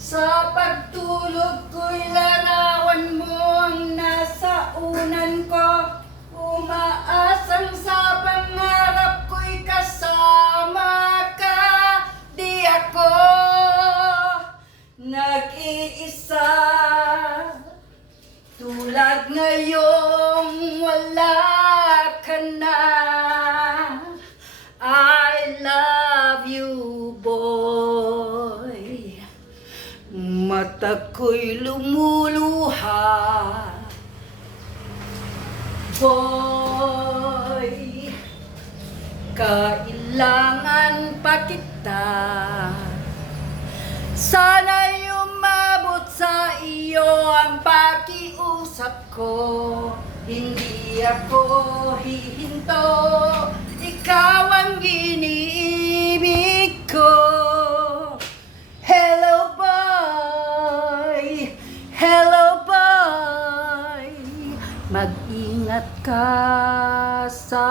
Sa pagtulog ko'y larawan mo ang nasa unan ko. Umaasang sa pangarap ko'y kasama ka. Di ako nag-iisa, tulad ngayong wala ka na. I love you, boy. Mata ko'y lumuluha, boy. Kailangan pa kita. Sana'y umabot sa iyo ang pakiusap ko. Hindi ako hihinto, ikaw ang iniibig ko. Hello boy, hello boy, mag-ingat ka sa